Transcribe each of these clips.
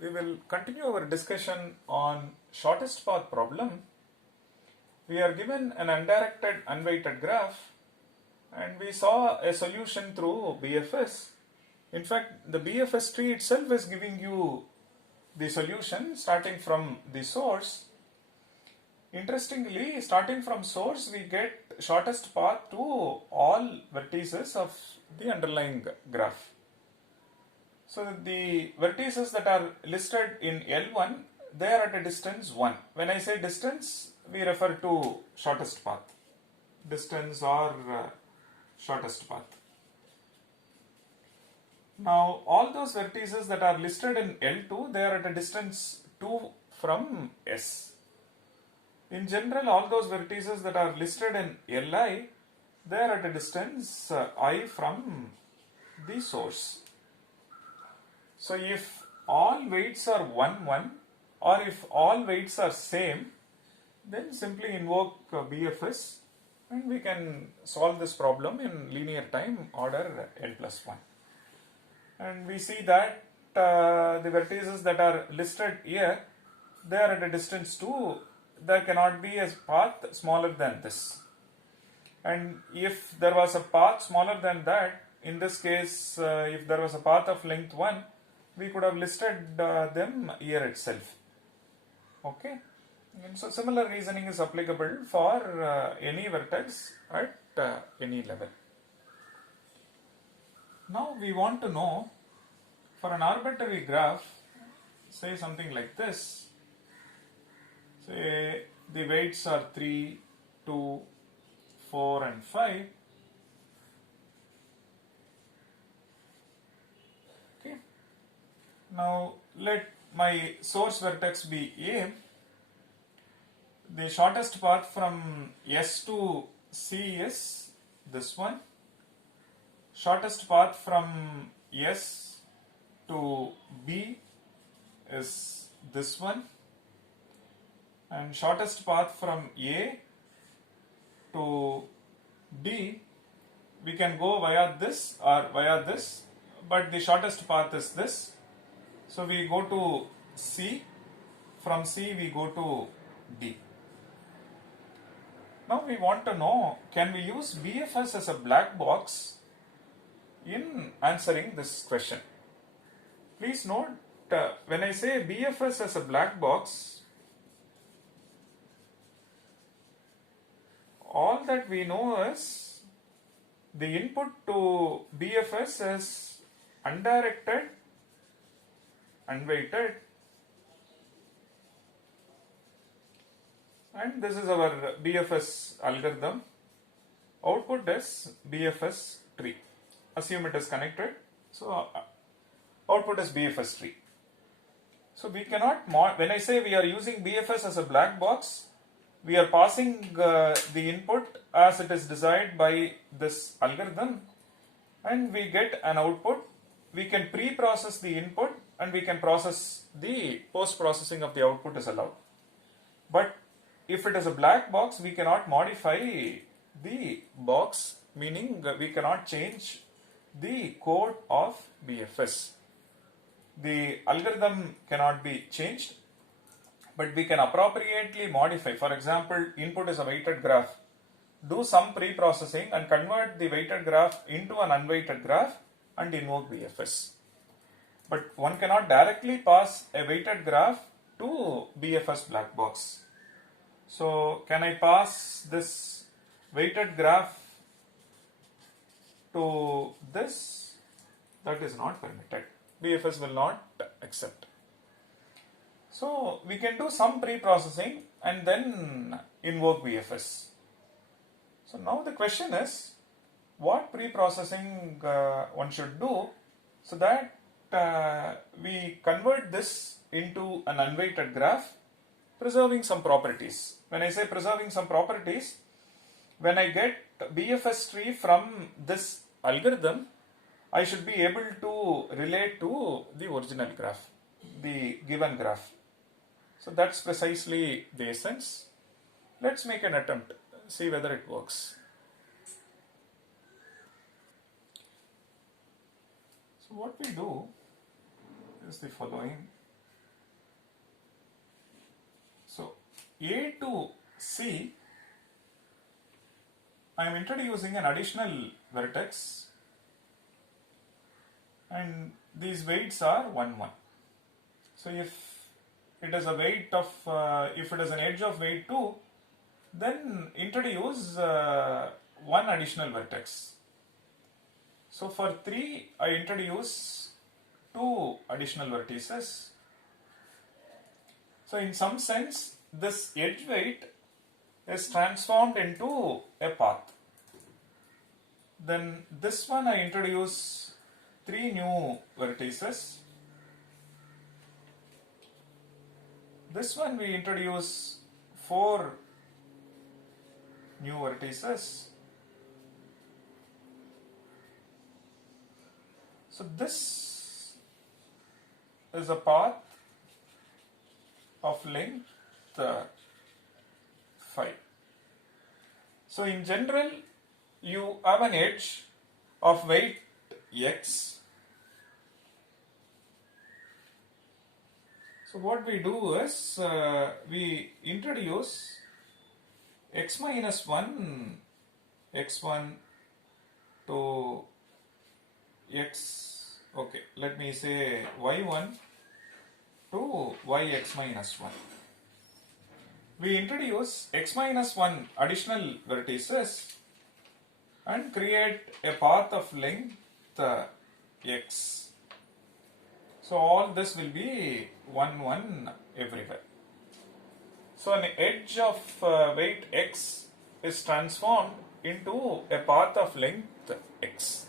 We will continue our discussion on shortest path problem. We are given an undirected unweighted graph and we saw a solution through BFS. In fact, the BFS tree itself is giving you the solution starting from the source. Interestingly, starting from source, we get shortest path to all vertices of the underlying graph. So the vertices that are listed in L1, they are at a distance 1. When I say distance, we refer to shortest path. Distance or shortest path. Now all those vertices that are listed in L2, they are at a distance 2 from S. In general, all those vertices that are listed in Li, they are at a distance I from the source. So if all weights are 1, 1 or if all weights are same, then simply invoke BFS and we can solve this problem in linear time order n plus 1. And we see that the vertices that are listed here, they are at a distance 2. There cannot be a path smaller than this. And if there was a path smaller than that, in this case, if there was a path of length 1, we could have listed them here itself. Okay. And so similar reasoning is applicable for any vertex at any level. Now we want to know, for an arbitrary graph, say something like this. Say the weights are 3, 2, 4 and 5. Okay. Now let my source vertex be A. The shortest path from S to C is this one. Shortest path from S to B is this one. And shortest path from A to D, we can go via this or via this, but the shortest path is this. So we go to C, from C we go to D. Now we want to know, can we use BFS as a black box in answering this question? Please note, when I say BFS as a black box, all that we know is the input to BFS is undirected, unweighted, and this is our BFS algorithm. Output is BFS tree. Assume it is connected. So output is BFS tree. So we cannot, when I say we are using BFS as a black box, we are passing the input as it is desired by this algorithm and we get an output. We can pre-process the input and we can process the post-processing of the output is allowed. But if it is a black box, we cannot modify the box, meaning we cannot change the code of BFS. The algorithm cannot be changed, but we can appropriately modify. For example, input is a weighted graph. Do some pre-processing and convert the weighted graph into an unweighted graph and invoke BFS. But one cannot directly pass a weighted graph to BFS black box. So can I pass this weighted graph to this? That is not permitted. BFS will not accept. So we can do some pre-processing and then invoke BFS. So now the question is, what pre-processing one should do so that we convert this into an unweighted graph, preserving some properties. When I say preserving some properties, when I get BFS tree from this algorithm, I should be able to relate to the original graph, the given graph. So that's precisely the essence. Let's make an attempt, see whether it works. So what we do is the following. A to C, I am introducing an additional vertex, and these weights are 1, 1. So if it is a weight of, if it is an edge of weight 2, then introduce one additional vertex. So for 3, I introduce 2 additional vertices. So in some sense, this edge weight is transformed into a path. Then this one I introduce 3 new vertices. This one we introduce 4 new vertices. So this is a path of length 5. So in general, you have an edge of weight x. So what we do is we introduce x minus 1, x1 to x, okay, let me say y1 to yx minus 1. We introduce x minus 1 additional vertices and create a path of length x. So all this will be 1, 1 everywhere. So an edge of weight x is transformed into a path of length x.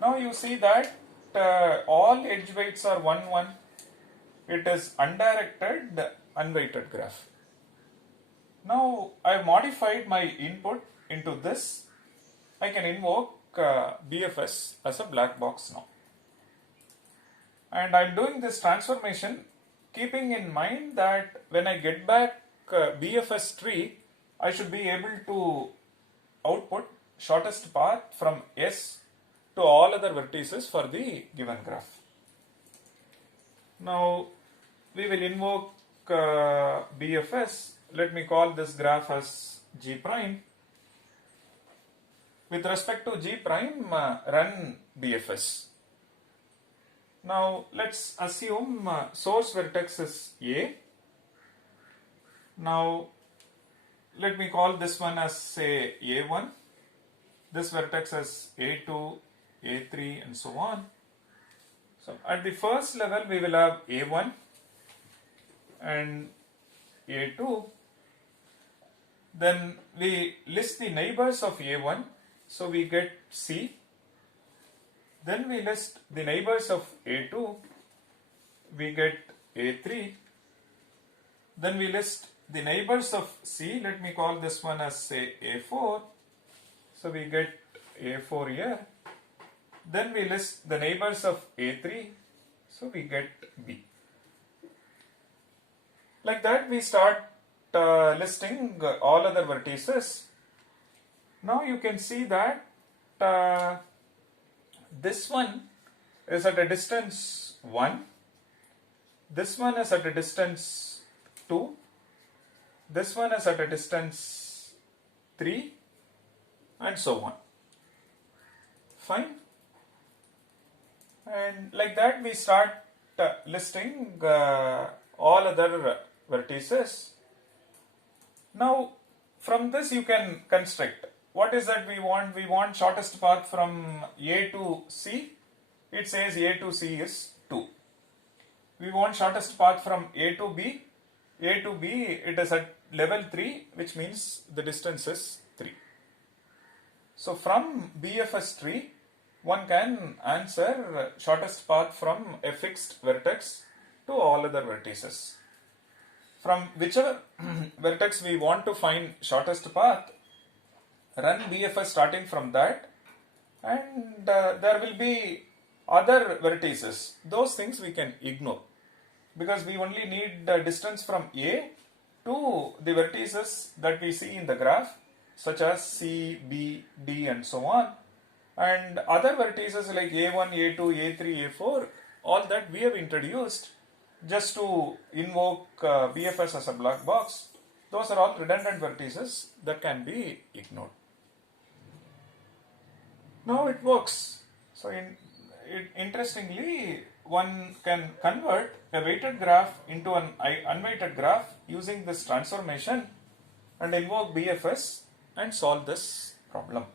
Now you see that all edge weights are 1, 1. It is undirected, unweighted graph. Now I have modified my input into this. I can invoke BFS as a black box now. And I am doing this transformation keeping in mind that when I get back BFS tree, I should be able to output shortest path from S to all other vertices for the given graph. Now we will invoke BFS. Let me call this graph as G prime. With respect to G prime, run BFS. Now let's assume source vertex is A. Now let me call this one as say A1. This vertex as A2, A3 and so on. So at the first level we will have A1 and A2. Then we list the neighbors of A1. So we get C. Then we list the neighbors of A2. We get A3. Then we list the neighbors of C. Let me call this one as say A4. So we get A4 here. Then we list the neighbors of A3. So we get B. Like that we start listing all other vertices. Now you can see that this one is at a distance 1. This one is at a distance 2. This one is at a distance 3 and so on. Fine. And like that we start listing all other vertices. Now from this you can construct. What is that we want? We want shortest path from A to C. It says A to C is 2. We want shortest path from A to B. A to B, it is at level 3, which means the distance is 3. So from BFS tree, one can answer shortest path from a fixed vertex to all other vertices. From whichever vertex we want to find shortest path, run BFS starting from that, and there will be other vertices. Those things we can ignore because we only need the distance from A to the vertices that we see in the graph, such as C, B, D and so on. And other vertices like A1, A2, A3, A4, all that we have introduced just to invoke BFS as a black box, those are all redundant vertices that can be ignored. Now it works. So interestingly, one can convert a weighted graph into an unweighted graph using this transformation and invoke BFS and solve this problem.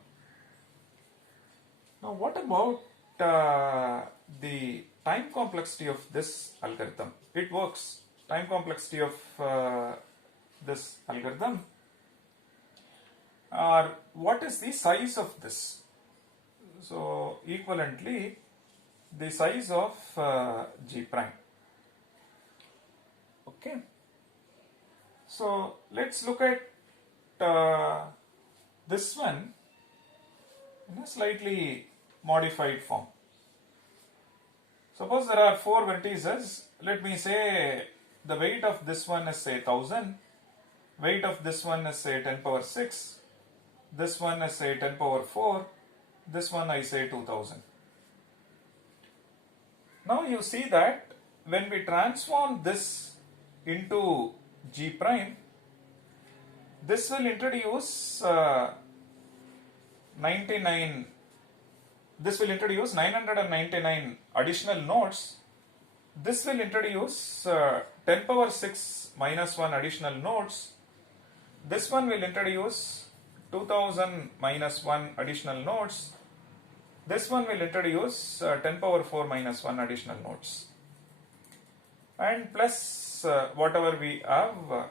Now what about the time complexity of this algorithm? It works. Time complexity of this algorithm, or what is the size of this? So equivalently, the size of G prime. Okay. So let's look at this one in a slightly modified form. Suppose there are 4 vertices. Let me say the weight of this one is say 1000, weight of this one is say 10 power 6, this one is say 10 power 4, this one I say 2000. Now you see that when we transform this into G prime, this will introduce 999 additional nodes. This will introduce 10 power 6 minus 1 additional nodes. This one will introduce 2000 minus 1 additional nodes. This one will introduce 10 power 4 minus 1 additional nodes. And plus whatever we have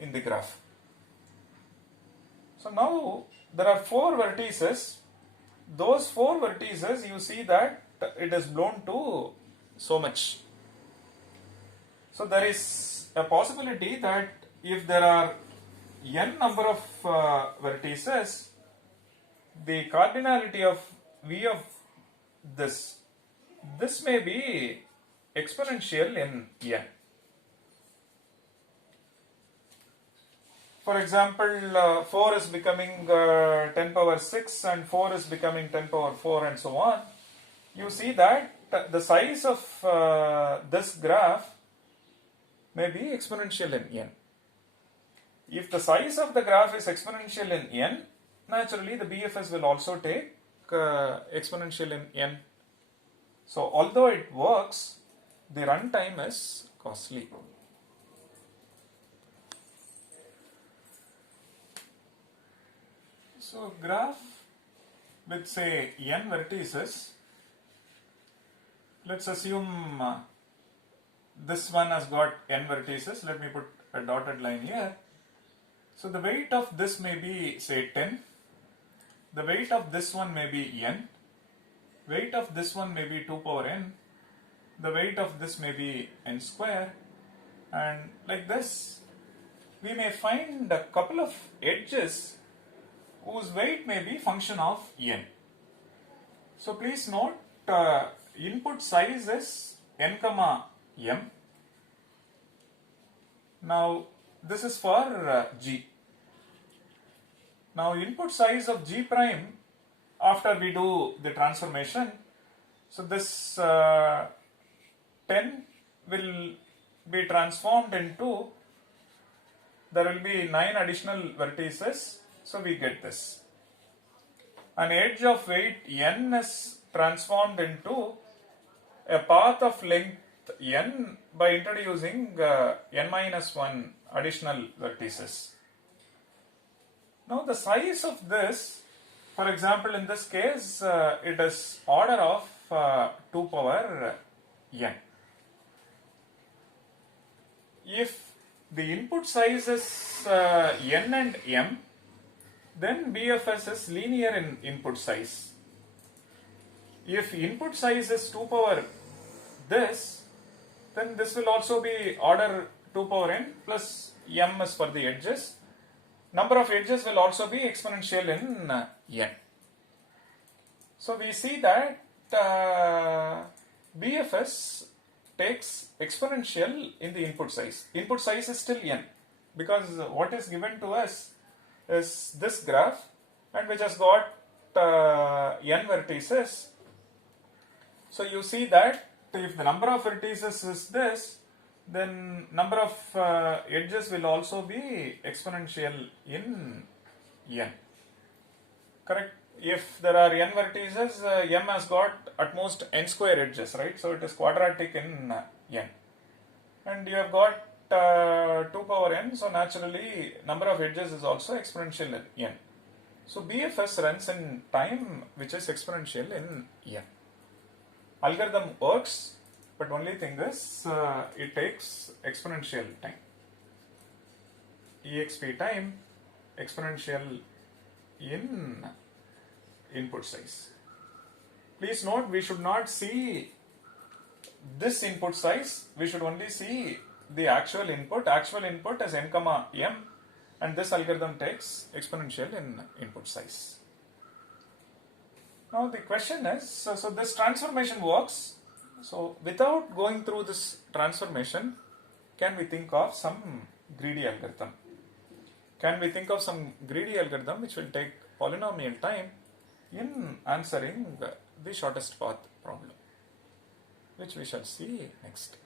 in the graph. So now there are 4 vertices. Those 4 vertices, you see that it is blown to so much. So there is a possibility that if there are n number of vertices, the cardinality of V of this may be exponential in n. For example, 4 is becoming 10 power 6 and 4 is becoming 10 power 4 and so on. You see that the size of this graph may be exponential in n. If the size of the graph is exponential in n, naturally the BFS will also take exponential in n. So although it works, the runtime is costly. So graph with say n vertices, let's assume this one has got n vertices. Let me put a dotted line here. So the weight of this may be say 10, the weight of this one may be n, weight of this one may be 2 power n, the weight of this may be n square, and like this we may find a couple of edges whose weight may be function of n. So please note input size is n comma m. Now this is for G. Now input size of G prime after we do the transformation, so this 10 will be transformed into, there will be 9 additional vertices, so we get this. An edge of weight n is transformed into a path of length n by introducing n minus 1 additional vertices. Now the size of this, for example in this case, it is order of 2 power n. If the input size is n and m, then BFS is linear in input size. If input size is 2 power this, then this will also be order 2 power n plus m is for the edges. Number of edges will also be exponential in n. So we see that BFS takes exponential in the input size. Input size is still n because what is given to us is this graph, and which has got n vertices. So you see that if the number of vertices is this, then number of edges will also be exponential in n. Correct? If there are n vertices, m has got at most n square edges, right? So it is quadratic in n. And you have got 2 power n, so naturally number of edges is also exponential in n. So BFS runs in time which is exponential in n. Algorithm works, but only thing is it takes exponential time. EXP time exponential in input size. Please note, we should not see this input size, we should only see the actual input. Actual input is n comma m, and this algorithm takes exponential in input size. Now the question is, so this transformation works. So without going through this transformation, can we think of some greedy algorithm? Can we think of some greedy algorithm which will take polynomial time in answering the shortest path problem, which we shall see next.